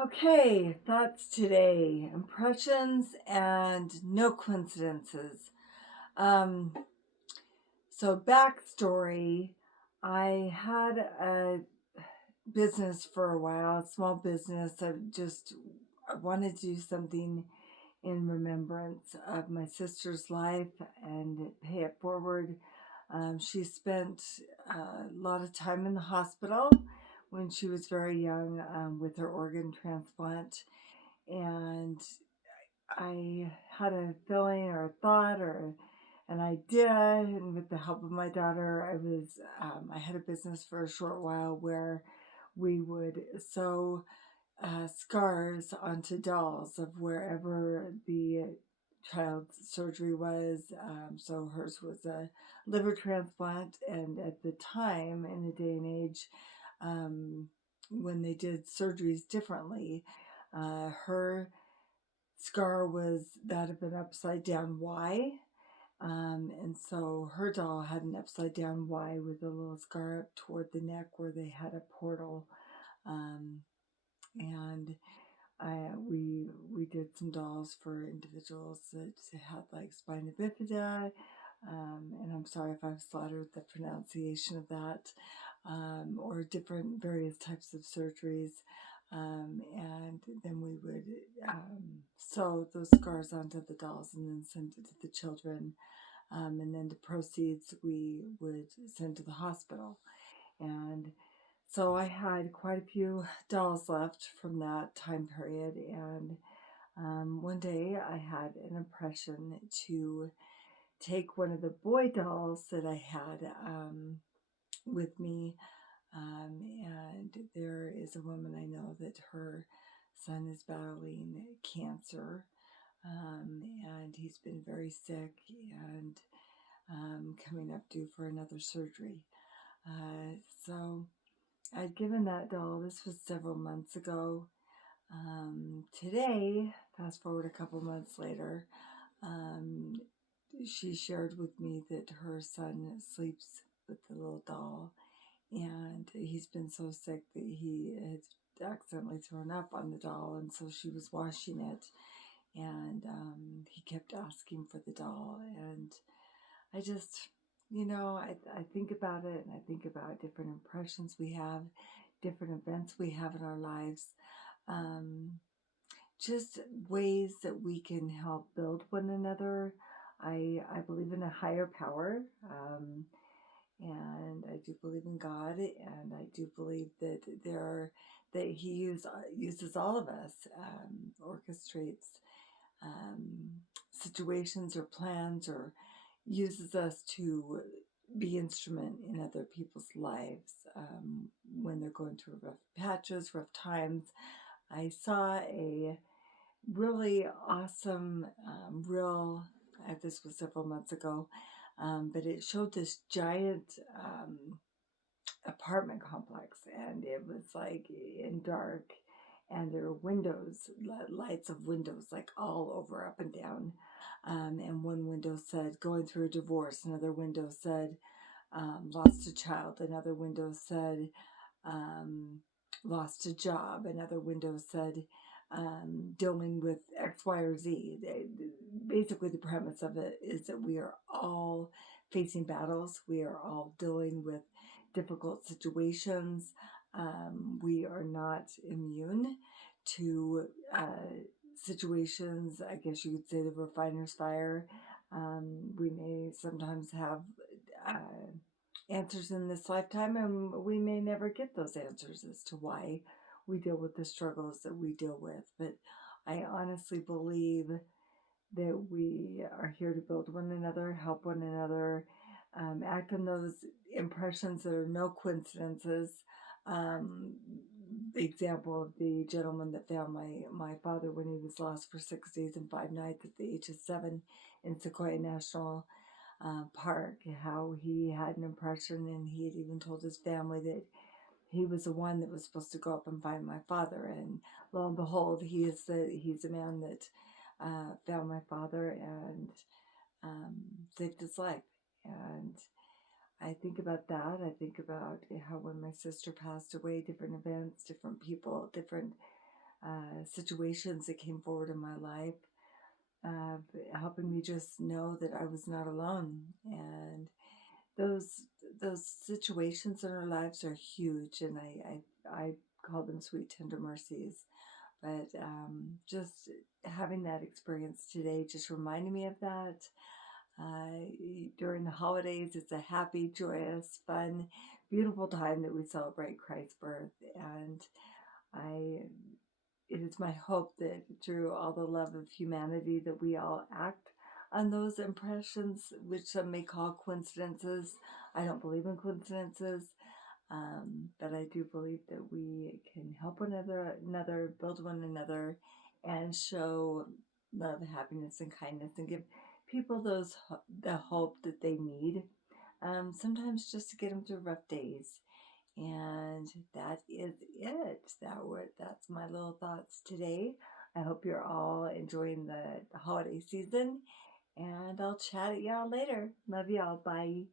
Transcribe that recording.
Okay, thoughts today. Impressions and no coincidences. Um, so backstory, I had a business for a while, a small business. I wanted to do something in remembrance of my sister's life and pay it forward. She spent a lot of time in the hospital when she was very young with her organ transplant, and I had a feeling or a thought or an idea, and with the help of my daughter, I had a business for a short while where we would sew scars onto dolls of wherever the child's surgery was. So hers was a liver transplant, and at the time, in the day and age, um, when they did surgeries differently, her scar was that of an upside down Y. And so her doll had an upside down Y with a little scar up toward the neck where they had a portal. Um, and we did some dolls for individuals that had like spina bifida, and I'm sorry if I've slaughtered the pronunciation of that, or different various types of surgeries. And then we would sew those scars onto the dolls and then send it to the children. And then the proceeds we would send to the hospital. And so I had quite a few dolls left from that time period. And one day I had an impression to take one of the boy dolls that I had with me. And there is a woman I know that her son is battling cancer. And he's been very sick and coming up due for another surgery. So I'd given that doll, this was several months ago. Today, fast forward a couple months later, um, she shared with me that her son sleeps with the little doll, and he's been so sick that he had accidentally thrown up on the doll, and so she was washing it, and he kept asking for the doll, and I just, I think about it, and I think about different impressions we have, different events we have in our lives, um, just ways that we can help build one another. I believe in a higher power, and I do believe in God, and I do believe that that uses all of us, orchestrates situations or plans, or uses us to be instrument in other people's lives when they're going through rough patches, rough times. I saw a really awesome this was several months ago, but it showed this giant apartment complex, and it was like in dark, and there were windows, lights of windows like all over, up and down. And one window said going through a divorce, another window said lost a child, another window said um, lost a job, another window said dealing with X, Y, or Z. Basically, the premise of it is that we are all facing battles, we are all dealing with difficult situations. We are not immune to situations, I guess you could say, the refiner's fire. We may sometimes have answers in this lifetime, and we may never get those answers as to why we deal with the struggles that we deal with. But I honestly believe that we are here to build one another, help one another, act on those impressions that are no coincidences. Um, the example of the gentleman that found my father when he was lost for 6 days and 5 nights at the age of 7 in Sequoia National Park, how he had an impression, and he had even told his family that he was the one that was supposed to go up and find my father. And lo and behold, he's the man that found my father and saved his life. And I think about that. I think about how when my sister passed away, different events, different people, different situations that came forward in my life, uh, helping me just know that I was not alone. And those those situations in our lives are huge, and I call them sweet tender mercies. But just having that experience today just reminded me of that. During the holidays, it's a happy, joyous, fun, beautiful time that we celebrate Christ's birth. And I, it is my hope that through all the love of humanity that we all act on those impressions, which some may call coincidences. I don't believe in coincidences, but I do believe that we can help another, build one another, and show love, happiness, and kindness, and give people the hope that they need. Sometimes just to get them through rough days. And that is it. That's my little thoughts today. I hope you're all enjoying the holiday season, and I'll chat at y'all later. Love y'all. Bye.